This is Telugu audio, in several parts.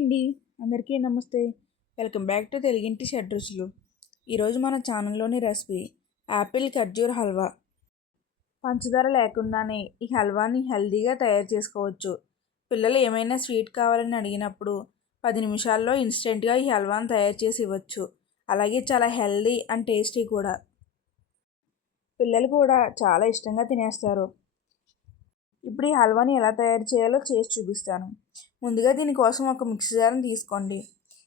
అండి. అందరికీ నమస్తే. వెల్కమ్ బ్యాక్ టు తెలుగింటి షడ్ రుచులు. ఈరోజు మన ఛానల్లోని రెసిపీ యాపిల్ ఖర్జూర్ హల్వా. పంచదార లేకుండానే ఈ హల్వాని హెల్దీగా తయారు చేసుకోవచ్చు. పిల్లలు ఏమైనా స్వీట్ కావాలని అడిగినప్పుడు పది నిమిషాల్లో ఇన్స్టెంట్గా ఈ హల్వాని తయారు చేసి ఇవ్వచ్చు. అలాగే చాలా హెల్దీ అండ్ టేస్టీ కూడా. పిల్లలు కూడా చాలా ఇష్టంగా తినేస్తారు. ఇప్పుడు ఈ హల్వాని ఎలా తయారు చేయాలో చేసి చూపిస్తాను. ముందుగా దీనికోసం ఒక మిక్సీ జార్ని తీసుకోండి.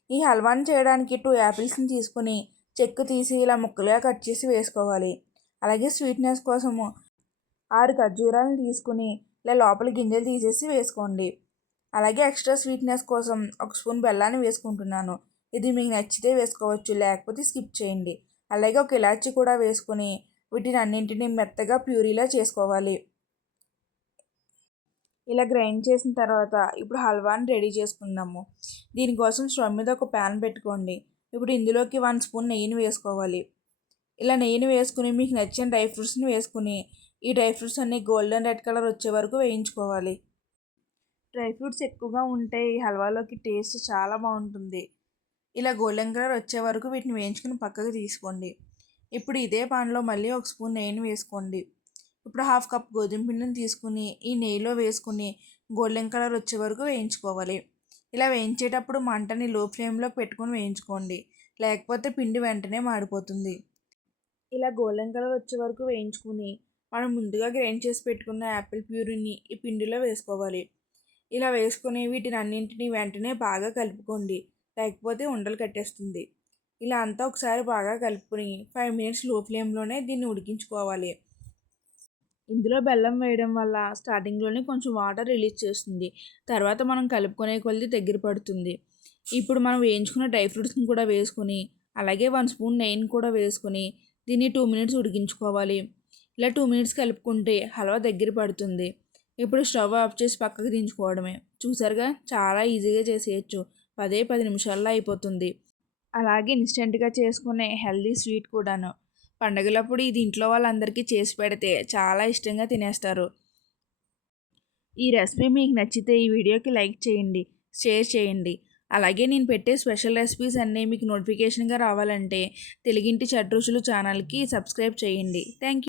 ఈ హల్వాని చేయడానికి టూ యాపిల్స్ని తీసుకుని చెక్కు తీసి ఇలా ముక్కలుగా కట్ చేసి వేసుకోవాలి. అలాగే స్వీట్నెస్ కోసము ఆరు ఖర్జూరాలను తీసుకుని ఇలా లోపల గింజలు తీసేసి వేసుకోండి. అలాగే ఎక్స్ట్రా స్వీట్నెస్ కోసం ఒక స్పూన్ బెల్లాన్ని వేసుకుంటున్నాను. ఇది మీకు నచ్చితే వేసుకోవచ్చు లేకపోతే స్కిప్ చేయండి. అలాగే ఒక ఇలాచి కూడా వేసుకుని వీటిని అన్నింటినీ మెత్తగా ప్యూరీలా చేసుకోవాలి. ఇలా గ్రైండ్ చేసిన తర్వాత ఇప్పుడు హల్వాని రెడీ చేసుకుందాము. దీనికోసం స్టవ్ మీద ఒక ప్యాన్ పెట్టుకోండి. ఇప్పుడు ఇందులోకి వన్ స్పూన్ నెయ్యిని వేసుకోవాలి. ఇలా నెయ్యిని వేసుకుని మీకు నచ్చిన డ్రై ఫ్రూట్స్ని వేసుకుని ఈ డ్రై ఫ్రూట్స్ అన్నీ గోల్డెన్ రెడ్ కలర్ వచ్చే వరకు వేయించుకోవాలి. డ్రై ఫ్రూట్స్ ఎక్కువగా ఉంటే ఈ హల్వాలోకి టేస్ట్ చాలా బాగుంటుంది. ఇలా గోల్డెన్ కలర్ వచ్చే వరకు వీటిని వేయించుకుని పక్కకు తీసుకోండి. ఇప్పుడు ఇదే పాన్లో మళ్ళీ ఒక స్పూన్ నెయ్యిని వేసుకోండి. ఇప్పుడు హాఫ్ కప్ గోధుమ పిండిని తీసుకుని ఈ నెయ్యిలో వేసుకుని గోల్డెన్ కలర్ వచ్చే వరకు వేయించుకోవాలి. ఇలా వేయించేటప్పుడు మంటని లో ఫ్లేమ్లో పెట్టుకొని వేయించుకోండి. లేకపోతే పిండి వెంటనే మాడిపోతుంది. ఇలా గోల్డెన్ కలర్ వచ్చే వరకు వేయించుకుని మనం ముందుగా గ్రైండ్ చేసి పెట్టుకున్న యాపిల్ ప్యూరీని ఈ పిండిలో వేసుకోవాలి. ఇలా వేసుకుని వీటిని అన్నింటినీ వెంటనే బాగా కలుపుకోండి. లేకపోతే ఉండలు కట్టేస్తుంది. ఇలా అంతా ఒకసారి బాగా కలుపుకొని ఫైవ్ మినిట్స్లో ఫ్లేమ్లోనే దీన్ని ఉడికించుకోవాలి. ఇందులో బెల్లం వేయడం వల్ల స్టార్టింగ్లోనే కొంచెం వాటర్ రిలీజ్ చేస్తుంది. తర్వాత మనం కలుపుకునే కొద్ది దగ్గర పడుతుంది. ఇప్పుడు మనం వేయించుకున్న డ్రై ఫ్రూట్స్ని కూడా వేసుకొని అలాగే వన్ స్పూన్ నెయ్యిని కూడా వేసుకొని దీన్ని టూ మినిట్స్ ఉడికించుకోవాలి. ఇలా టూ మినిట్స్ కలుపుకుంటే హల్వా దగ్గర పడుతుంది. ఇప్పుడు స్టవ్ ఆఫ్ చేసి పక్కకు దించుకోవడమే. చూసారుగా? చాలా ఈజీగా చేసేయచ్చు. పదే పది నిమిషాల్లో అయిపోతుంది. అలాగే ఇన్స్టెంట్గా చేసుకునే హెల్దీ స్వీట్ కూడాను. పండగలప్పుడు ఇది ఇంట్లో వాళ్ళందరికీ చేసి పెడితే చాలా ఇష్టంగా తినేస్తారు. ఈ రెసిపీ మీకు నచ్చితే ఈ వీడియోకి లైక్ చేయండి షేర్ చేయండి. అలాగే నేను పెట్టే స్పెషల్ రెసిపీస్ అన్నీ మీకు నోటిఫికేషన్గా రావాలంటే తెలుగింటి చట్రుచులు ఛానల్కి సబ్స్క్రైబ్ చేయండి. Thank you